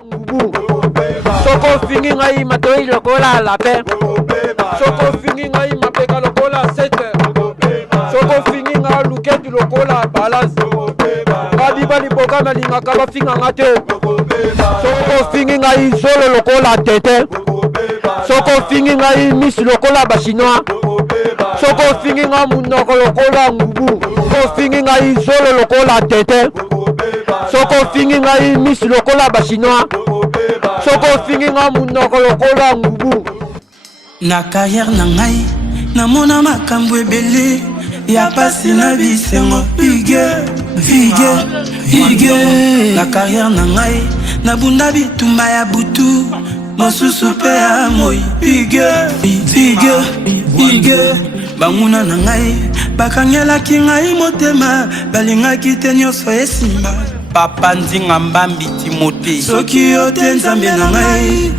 Soko fingi ngai matoi lokola lapin. Soko fingi ngai mapeka lokola 7. Soko fingi ngai luketi lokola balance. Babi bali boka na linga kaba finga ngate. Soko fingi ngai solo lokola tete. Soko fingi ngai miss lokola bachinois. Soko fingi ngai munoko lokola ngubu. Soko fingi ngai solo lokola tete. Soko fingi ngai miss lokola bachinois. Soko fingi ngai munoko lokola ngubu. Na carrière na ngai namona makambo ebele ya pasi na bisengo ige na carrière na ngai nabunda bitumba ya butu mosusu pe ya moi ige banguna na ngai bakangelaki ngai motema balingaki te nyonso esimba papa ndinga mbambi timote soki yo te nzambe na ngai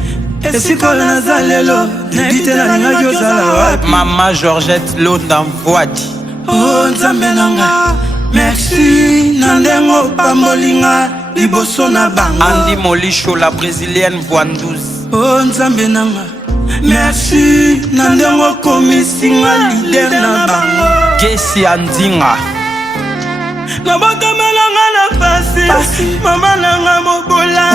esikola naza lelo nebite nalingaki ozala wapi mama Georgette Londa Mvoadi o nzambe na nga merci na ndenge opambolinga liboso na bango Andi Molisho la brésilienne voandouse o nzambe na nga merci na ndenge okomisinga lider na bango Gesi Andinga nabotomelanga na pasi mama nanga mobola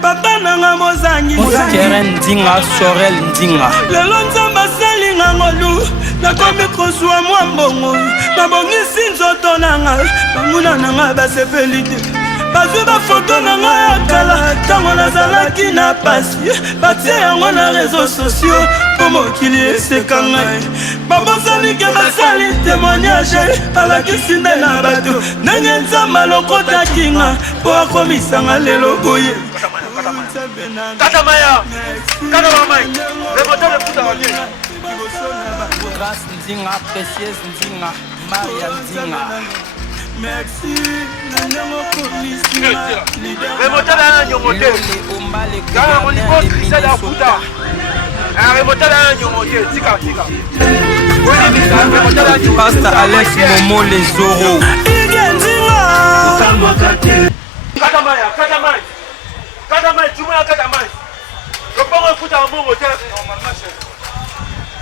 papa nanga mozangi Keren Ndinga Sorel Ndinga lelo nzambe asalinga ngolu nakomi kozwa mwa mbongo nabongisi nzoto nanga banguna nanga basepeli te bazwi bafoto nanga ya kala ntango nazalaki na pasi batie yango na réseau sociaux mpo mokili eseka ngai babosanike basali témoignage balakisi nde na bato ndenge nzambe alokotaki nga mpo akomisanga lelo boye Katamaya, Katamamai, le moteur de foot à la Grâce Ndinga, précieuse Ndinga, Maria Ndinga. Merci, le moteur d'un yomoté. Car on y voit Christelle à Fouta. Un moteur d'un yomoté, tika tika. Pasteur Alex Momo les Zoro. Katamaya, Katamaya. Katamai, tu m'as Katamai. Je prends un foot à un bon moteur. Normalement, chef.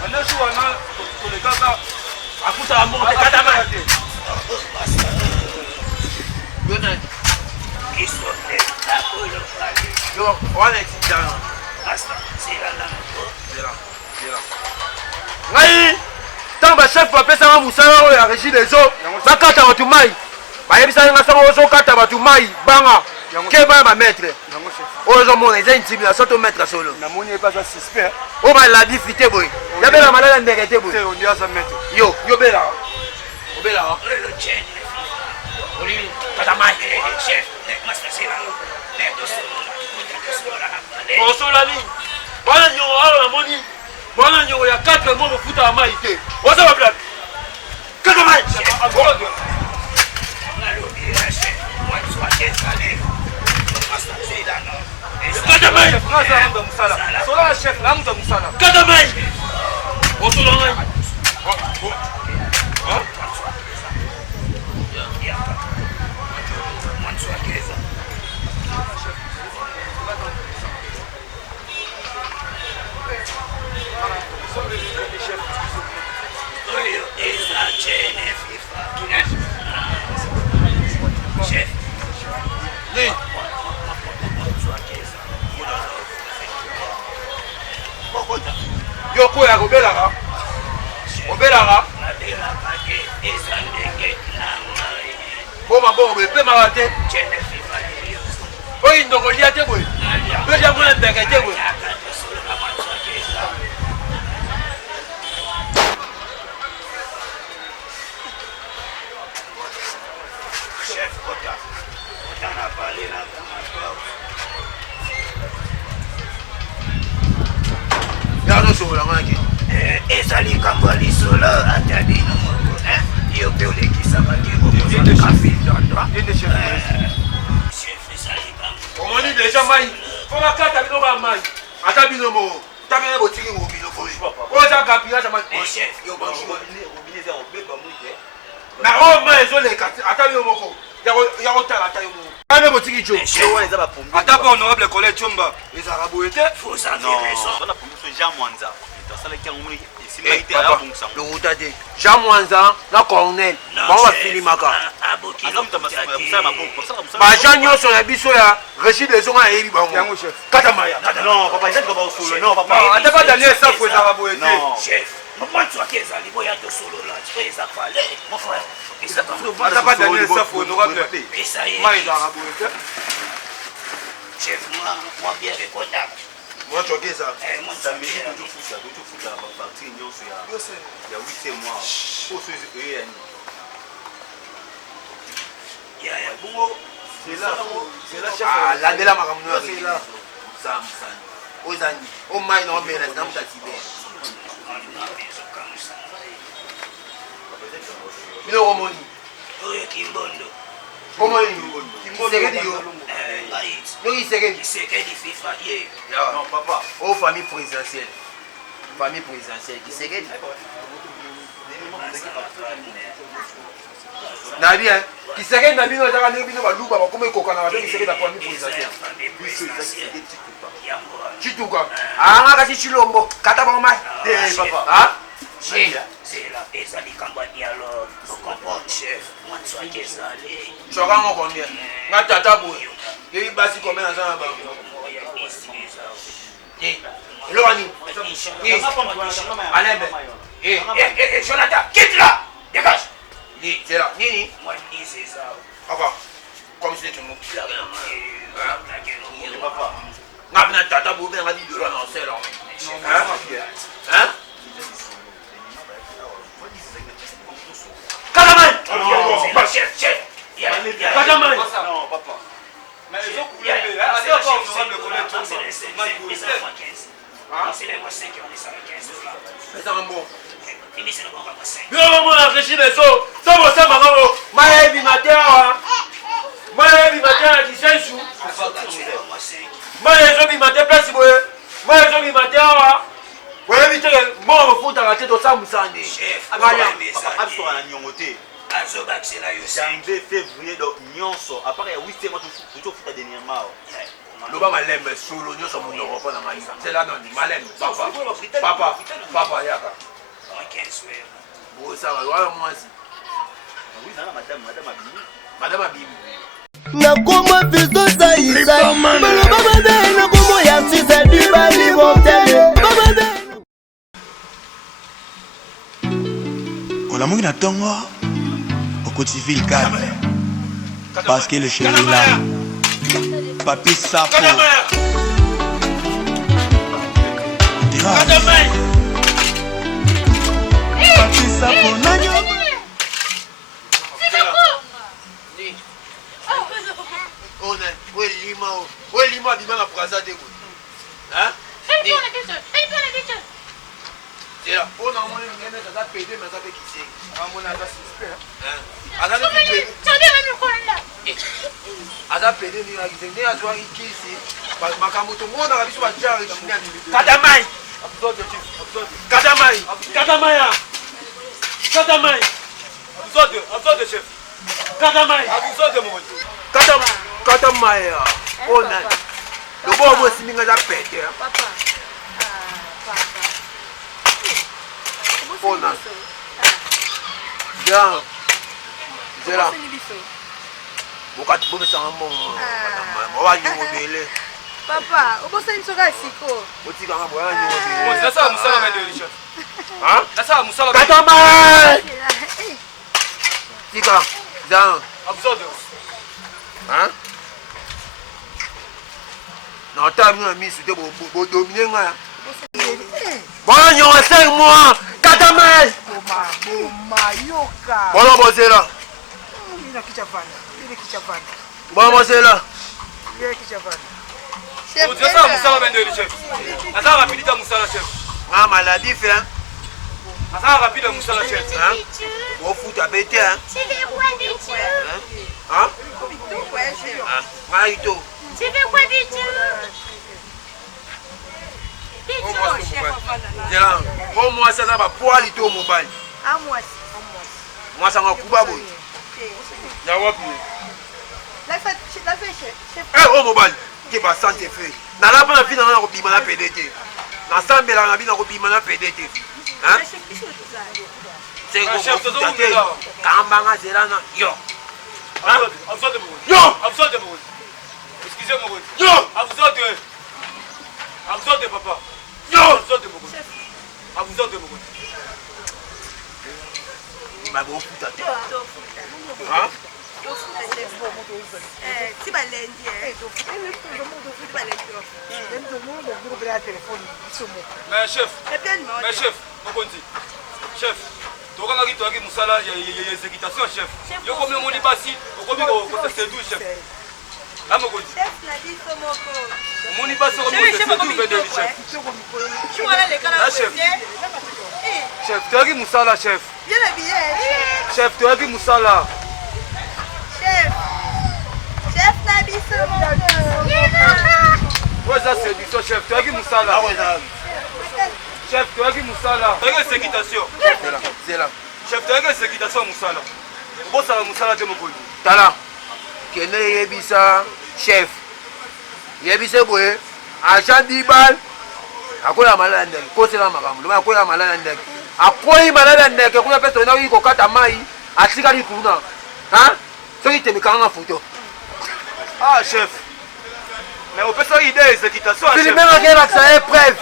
On a joué pour les gars. À foot à un bon moteur. Katamai. Ngai, tant que chef va passer un moussala ou la régie des eaux, ça carte à tout maï. Bah, il y a un carte à tout maï, banga. Quel va ma maître? Aujourd'hui, les intimidations au maître solo. Namoni pas ça suspect. Oh bah la vie fité boy. Il y a la malade ndekete boy. On dit à ça maître. Yo bela. Obela. Oli katamai chef. Bon solani. Bana nyo ala moni. Bana nyo ya 4 mois futa à maïté. Oza ba blague. Katamai. Katamai, chef, Katamai, Yoko ya Robelara. Robelara. Bon, ma bon, mais ma raté. Oui, non, il y a des bruits. Il y a moins de bruits. Chef, on a parlé là. ezali kambo lisolo atadi na moto yo pe olekisaka chef ezali kambo omoni deja mai fo bakata bino ba mai ata bino mo tabele botiki mo bino boy oza kapira sama chef yo na o mai ezoleka ata bino moko ya kotala ata yo moko ane botiki jo ata mpe honorable collègue Tchomba ezalaka boye te lokuta te Jean Mwanza na Cornel bango bafilimaka bajean nyonso na biso ya régide ezonga nayebi bango kata maya ata ba daniel safo ezalaka boye te ata ba daniel safo honorable ma ezalaka boye te chef moi bien reconnaître moi chokeza landela makambo ozani omai na omela namutatibe bino omoni oyo kimbondo omoni kimbondo yo Logi Sekedi FIFA ye. Non papa, oh famille présidentielle. Famille présidentielle qui Sekedi. Na bien, qui Sekedi na bino za na bino ba luba ba comme ko kana ba qui Sekedi la famille présidentielle. Chituka. Ah nga kasi chilombo, kata ba mai. Eh papa. Ah? C'est là, et ça dit quand on y a l'autre, on comprend chef, moi tu as qu'est-ce aller. Tu as comment combien? Nga tata boy. Yeli basi combien dans ça ba? Lorani. Alembe. Jonathan, quitte là. Dégage. C'est là. Nini? Moi c'est ça. Papa. Comme c'est tout le monde. Papa. Nga bina tata boy nga di dora na sel hein? Hein? Kadamai! Chef. Kadamai! Non, papa. Mais ils ont coulé. C'est un bon. Yo mwana régime so sobo sema ngabo maebi matera maebi matera disensu maezo bi matera place boye maezo bi matera boye biteke mo futa ka teto samusande Abaya Absora na nyongote. Azobaxela yo Janvier, février, donc nyonso. À part il y a 8 mois, tu fais dernièrement. loba malembe solo nyoso mundo ko na maisa c'est là non malembe papa yaka ça va moi aussi Oui, madame Abimi nakoma visto zaisa maloba mabe nakomo ya sisa dibali montele on a mouillé na tongo au côté civil calme parce que le chéri là papi sapo papi sapo nanyo Ouais, lima bima na praza de hein? C'est là, on a moins de gens qui pédé mais ça fait qui c'est. On a ça suspect hein. Ada pédé. Ada pédé ni qui a joué qui ici. Makamoto mona la biso ba jari chini. Kadamai Kadamai. Kadamaya Kadamai Absurde chef. Kadamai Absurde mon. Kadamai. Oh non. Le bon mot si minga za pédé. Papa. Oh non. Bien. C'est là. Bokati bobe sango. Moi nyongo bele. Papa, obosa nsoka siko. Otika nga boya nyongo bele. Nasa musala mende chef Hein? Nasa musala Kadamai. Tika. Bien. absurde Hein? Non, t'as mis un mis sur le dominer. Bon, il y a 5 mois. Kadamai. Yoka. Bon, on va là. Bon, on va là. nasa musala mende chef nasa rapidité musala chef Ah, maladie fait. nasa rapide musala chef Hein? Bon, foot à bêter. Hein? Hein? Ah, Ito. Bon, moi, ça va poil Ito mobile. Moi, ça m'a coupé. Ya wapi? Oh mobile, qui va santé fait. Dans la bonne vie, dans la robine, on a PDT. L'ensemble, on a bien robine, on a PDT. Hein? C'est un chef de zone. Kambanga Zelana, yo. Absurde de Yo! Absurde de excusez-moi. Yo! Absurde de papa. Yo! Absurde de Absurde de Bah bon, putain. Hein? Si balendi mais chef, Mokondi. Chef, tu as dit Moussala, il y a des équitations, chef. Il y a combien de monde ici? Il y a combien de chef? Ah, Mokondi. Mon iba sur le chef. Chef, tu as dit Moussala, chef. Chef, tu as dit Moussala. Chef Nabi Ouais, ça c'est du chef. Tu as dit Moussala. Chef, tu as dit Moussala. Tu as dit équitation. C'est là. Chef, tu as dit équitation Moussala. Bon, ça va Moussala de Mokondi. Tala. Kene yebisa chef. Yebisa boye. Agent d'Ibal. Akoya malala ndenge. Kosela makambo. Loma akoya malala ndenge. Akoyi malala ndenge. Kuna pesa na yiko kata mai. Atika li kuna. Hein? Soki temikanga photo. Ah, chef. Mais on peut faire idée des équitations. Filmer ngaki la sa épreuve.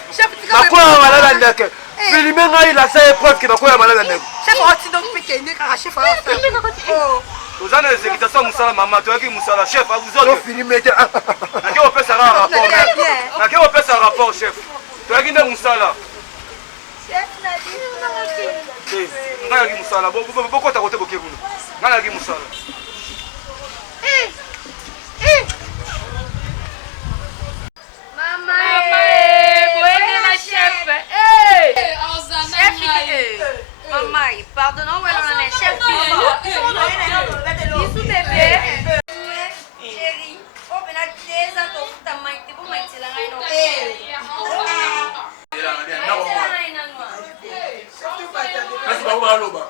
Akoya malala ndenge. Filmer ngaki la sa épreuve ki akoya malala ndenge. Chef oti donc piqué ne ka chef a. Oh. Vous avez des équitations Moussala maman, tu as dit Moussala chef, à vous autres. Filmer. Naki on peut ça rapport. Naki on peut ça rapport chef. Tu as dit Moussala. Chef Nabi. Ngaki Moussala. Beaucoup ta côté bokegulu. Ngaki Moussala. Mama, bonne chef. Maman, pardonnons, on est chef. Bisous bébé. Chérie, on a déjà ton ta main, tu peux mettre la main. Kasi ba ba loba.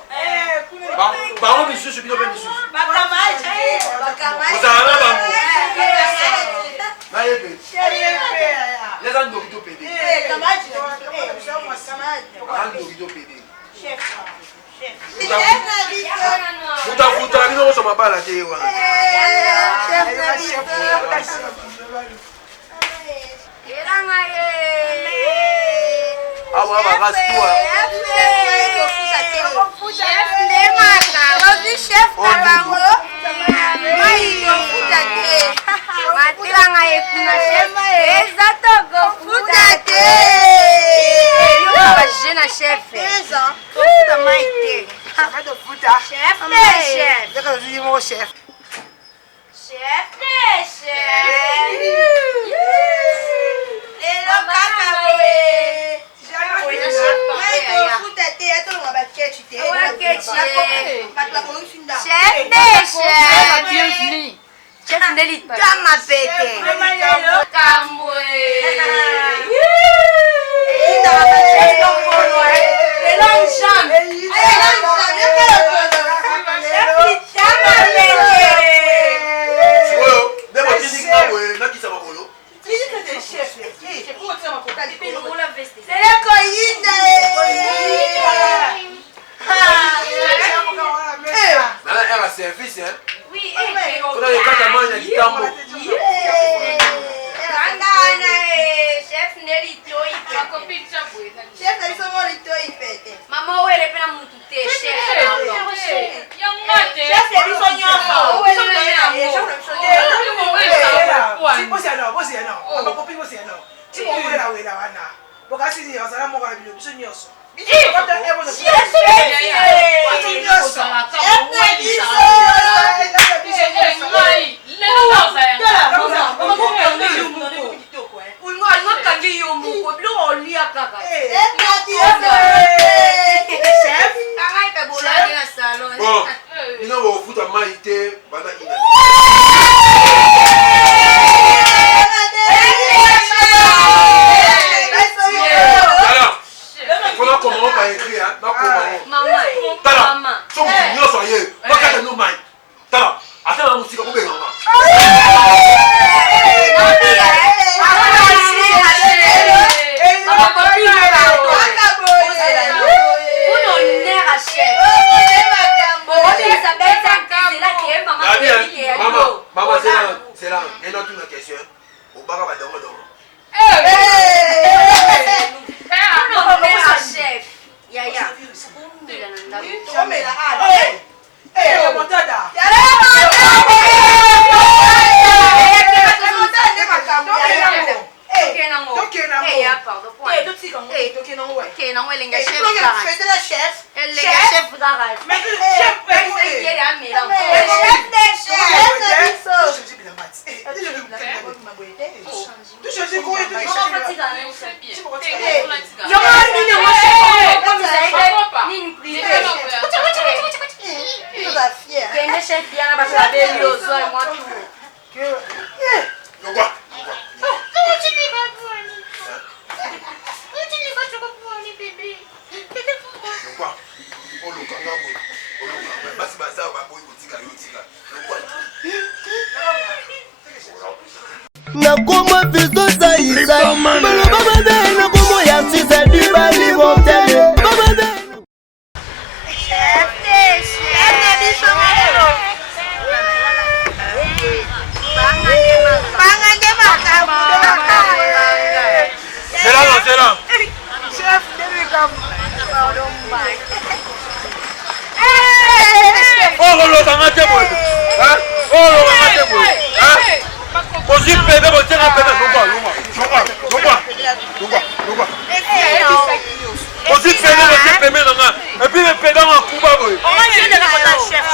Ba on bisu su bi no be bisu. Ba kamaji. Ozala ba ngo. Na yebe. Les gens doivent tout péder. Kamaji. Chef. Futa ni no so mabala te wa. Awa ba gastua. Chef Lemaka, vas-y chef Tabango. Mai futa te. Matilanga ekuna chef. Exacto go futa te. Yo ba jeune chef. Futa mai te. Chef de chef. Chef. Chef de chef. Lelo kakawe. Chef de chef. Bienvenue. Chef Nelly Tama Pete. Kamwe. Service, hein? Oui, Kuna yekata manya kitambo. chef Nelly Toy. Chef Nabi somo litoi pete. Mama wele pena mutu te chef. Chef Nabi sonyo. Bon, il n'a pas foutu à maïté, bana ina. Alors, comment on va écrire, hein? Maman. Tala, son nous soyez, pas qu'à nous maï. Tala, attends la musique, on peut Nakoma fisto saisa Baloba babe nakomo ya sisa Diba libotele C'est là. Chef, Oh, le kangate boy. Hein? Oh, le kangate boy. Hein? Aussi pédé, bon, tiens, pédé. Non quoi. Aussi pédé, bon, tiens, pédé, non. Et puis le pédé en Cuba, boy. on va essayer de la chef.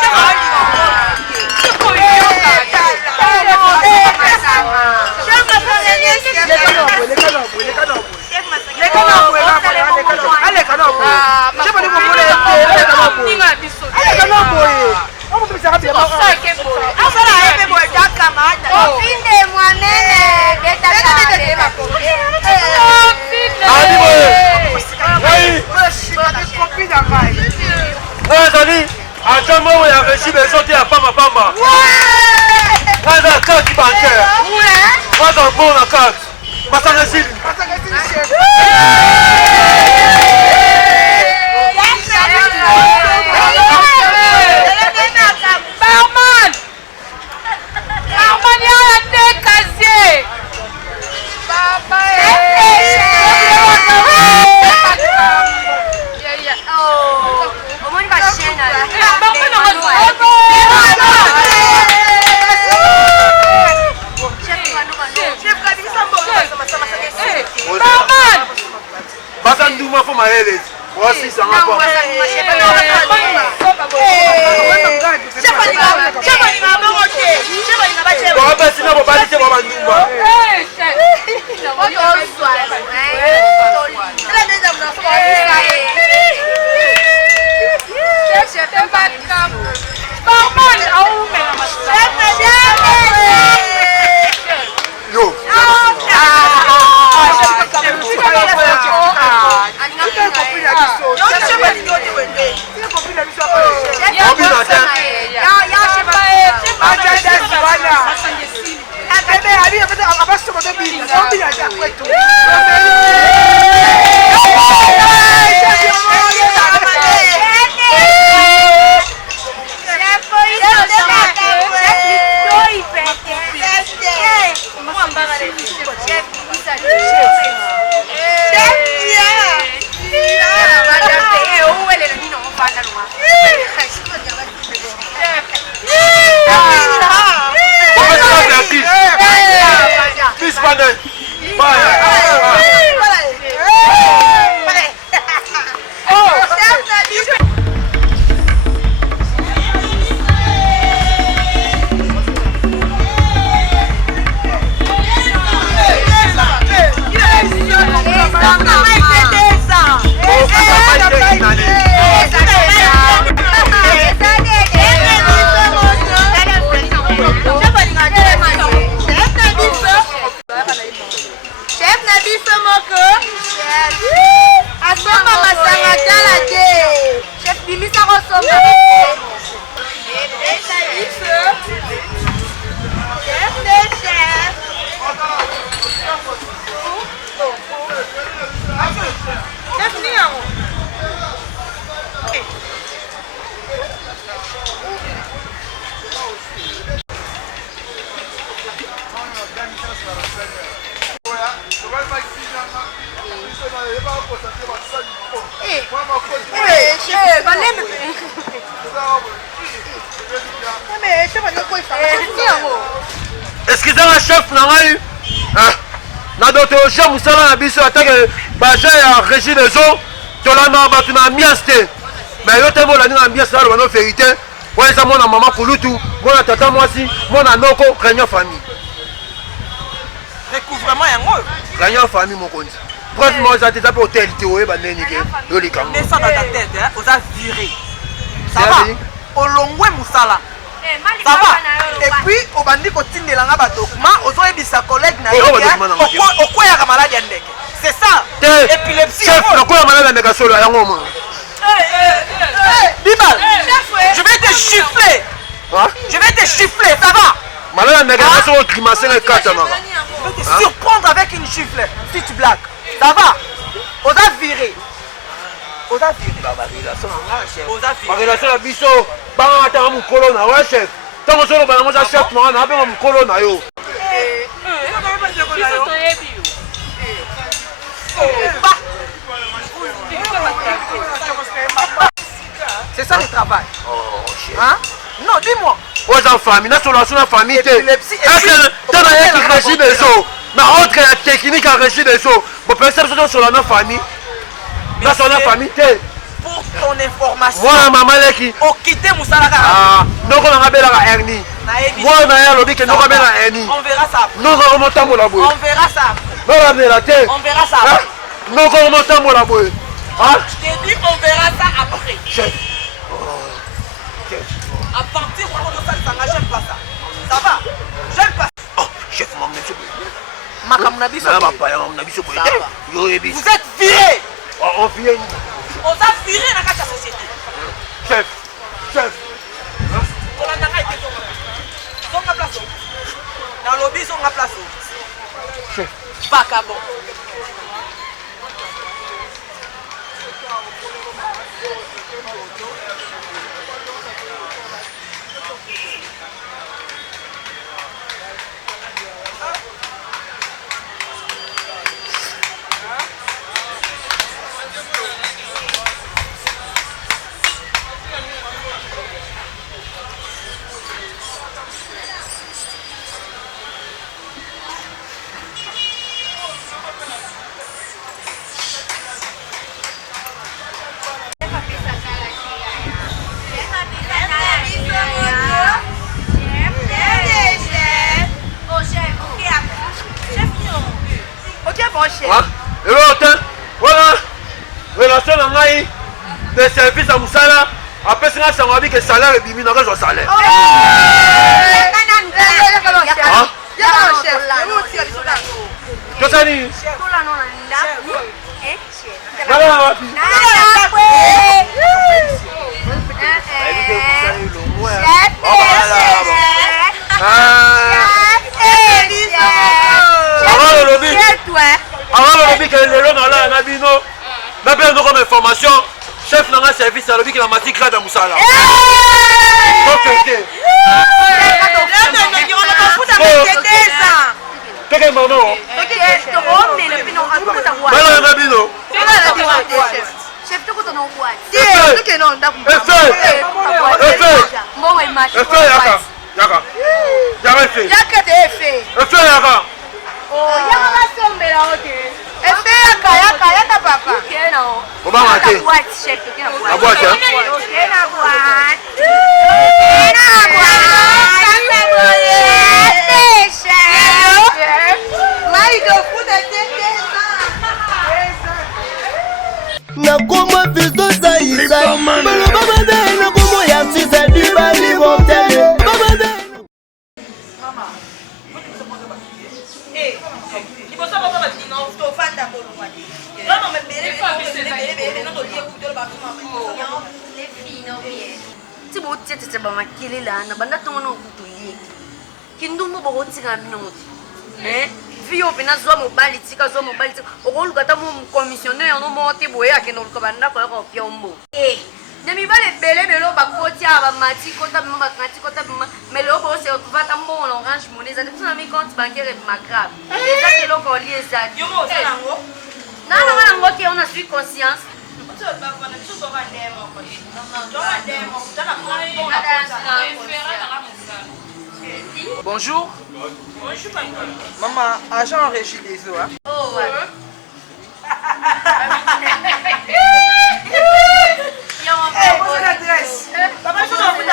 Excusez-moi, chef, na docteur Jean Moussala na biso atake baje ya régie des eaux tolanda bato na ambiance te mais yo te molandi na ambiance na loba no vérité oyo eza mwana mama kulutu mwana tata mwasi mwana noko réunion famille recouvrement yango réunion famille mokonzi preuve mo eza te eza mpe hotel te oyeba ndeni ke yo likango descendre ta tête oza viré ça va olongwe Moussala ça va et puis obandi kotindela nga badocument ozoyebisa collègue na yo okweyaka maladi ya ndeke c'est ça épilepsie chef nakoya maladi ya ndeke solo yango mo Bibal je vais te gifler je vais te gifler ça va maladi ya ndeke solo grimacer na kata maka je vais te surprendre avec une gifle si tu blagues ça va oza viré oza relation na biso banga atanga mokolo na wa chef ntango ozoloba yango oza chef manga na abenga mokolo na yo c'est ça le travail hein? Non dis-moi oza famille nasolola so na famille te tana yeki régie des eaux na autre ya technique ya régie des eaux bopesa biso tosola na famille nasola na famille te pour ton information mwana mama leki okite Moussala kaka ndoko nanga belaka hernie mwana ye alobi ke ndoko abela hernie on verra ça ndoko omotambola boye on verra ça nolabela te on verra ça ndoko omotambola boye je t'ai dit on verra ça après chef à partir où on s'engage j'aime pas ça ça va j'aime pas oh chef mamna biso makamna biso na bapaya mamna biso boye yo yebi vous êtes viré on vient on a viré dans la société chef on a n'a été zonga place dans le lobby zonga place chef pas cabon relation na ngai de service ya mosala apesi nga sango abi ke salaire ebimi nakozwa salaire tosani nalala wapi avant lolobi ke lelo nalala na bino napesa comme information chef nanga service alobi ke na mati grade ya mosala toke mano balanga bino yaka yaka papa obanga te na boîte nakoma fisto saisa maloba mabe nakomo ya sisa dibali montele tete bamakelela na banda ntongo na okutulie kindumbu bokotika bino mais vi yo mpena zwa mobali tika okoluka ata mo commissionnaire yango moko te boye akende koluka bandako yaka opia ombo na mibale ebele bakoti aka bamati kota bima bakati kota bima mais lelo bose vata mbongo na orange monnaie ezali mpona mi compte bancaire ebima grave eza keloko oli ezali nananga nango ke ona sui conscience Bonjour, Maman, agent en régie des eaux. Hein? Oh, ouais. Pose l'adresse. Papa, je vais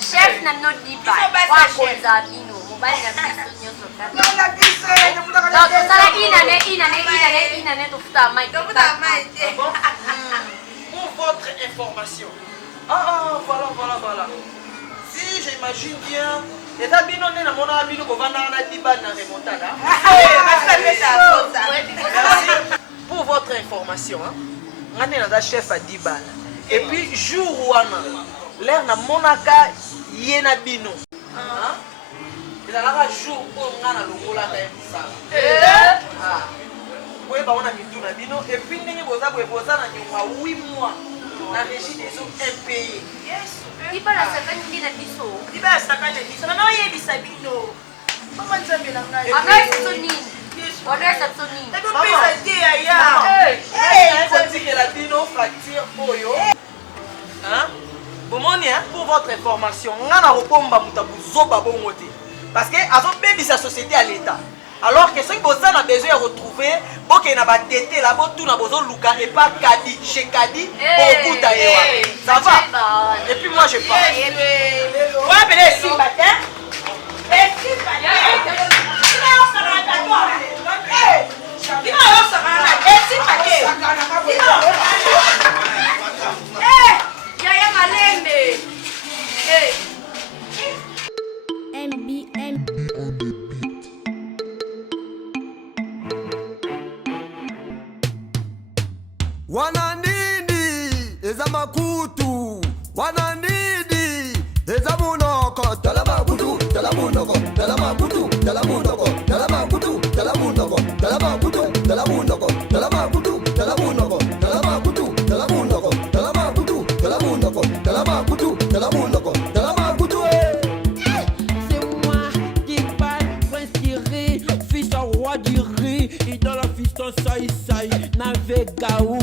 Chef na no diba. Wa koza bino. Mobile na biso nyoso kaka. Donc ça la inane to futa mai. Pour votre information. Voilà. Si j'imagine bien, les habits non na mona bino ko vanda na diba na remontada. Pour votre information, hein, on a chef à Dibal. Et puis, jour où on a l'air na monaka yena bino. Il a un jour où on a le rôle à ça. Oui, on a mis tout na bino. Et puis, nous avons posé 8 mois na régie des eaux impayés. Diba la sakani na biso. Diba la sakani biso. Na no yebisa bino. Maman jambe na ngai. Akai sonini. Wala sa sonini. Pour votre information, parce que sa société à l'État. Alors que ceux qui ont besoin de retrouver, il y a des là, et pas Kadi, chez Kadi, ça va. Et puis moi je parle. Yaya Malembe. MBM. Wananini eza makutu, wananini eza munoko, tala makutu, tala munoko, tala makutu, tala munoko, tala makutu, tala munoko, tala makutu, tala munoko, tala makutu, tala munoko, tala makutu, tala munoko, tala makutu, tala munoko, tala makutu, tala munoko, tala makutu. C'est moi qui parle, prince Thierry, fils au roi du riz, et dans la fiston saï, navegaou.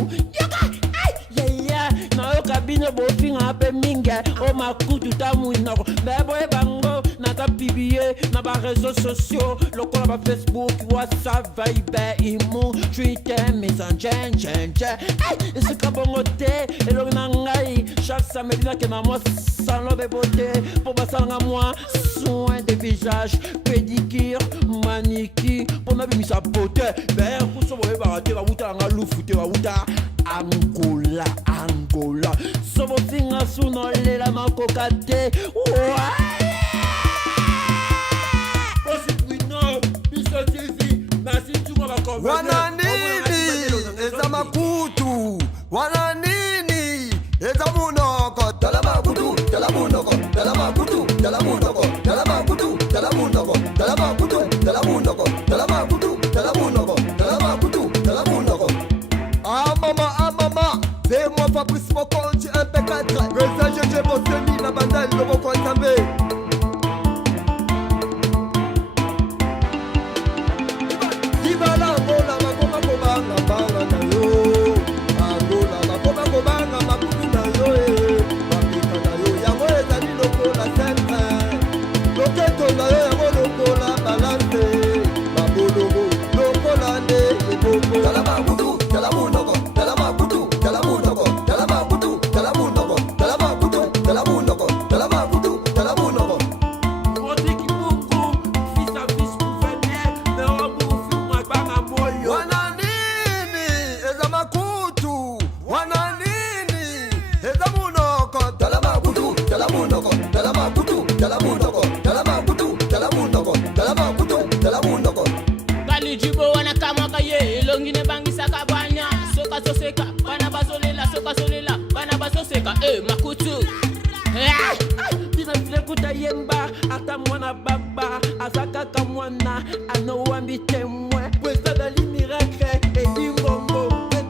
Kabine bofinga pe minga o makutu tamuinoko bebo ebango nata publier na ba réseaux sociaux lokola ba Facebook WhatsApp Viber Imo Twitter Messenger c'est kabongo te elongi na ngai chaque samedi na ke na moi salon de beauté pour basanga moi soin de visage pédicure manicure pour na bimisa beauté ben kuso boye ba te ba wuta nga lufu te ba wuta Angola Sobo finga suno lela makoka te Wananini eza makutu, wananini eza munoko, tala makutu, tala munoko, tala makutu, tala munoko, tala makutu, tala munoko, tala makutu, tala munoko, tala makutu, tala munoko, tala makutu, tala munoko. Ah maman, c'est moi Fabrice Mokonji MP4. Message j'ai bossé ni la bandale le Mokonji Tambe. Dibala Angola makoma kobanga banga na yo. Angola makoma kobanga makutu na yo Mapika na yo yango ezali lokola sempre. Loketo na yo yango lokola balance. Mabologo lokola nde eboko. Tala makutu, tala munoko, tala makutu, tala munoko, tala makutu, tala munoko, tala makutu, tala munoko, tala makutu, tala munoko. Wananini eza makutu, wananini eza munoko, tala makutu, tala munoko, tala makutu, tala munoko, tala makutu, tala munoko, tala makutu, tala munoko. Balijibo wanakamaka ye elongine bangisaka banya soka soseka bana bazolela soka solela bana bazoseka makutu Kuta yemba ata mwana baba azakaka mwana anowambite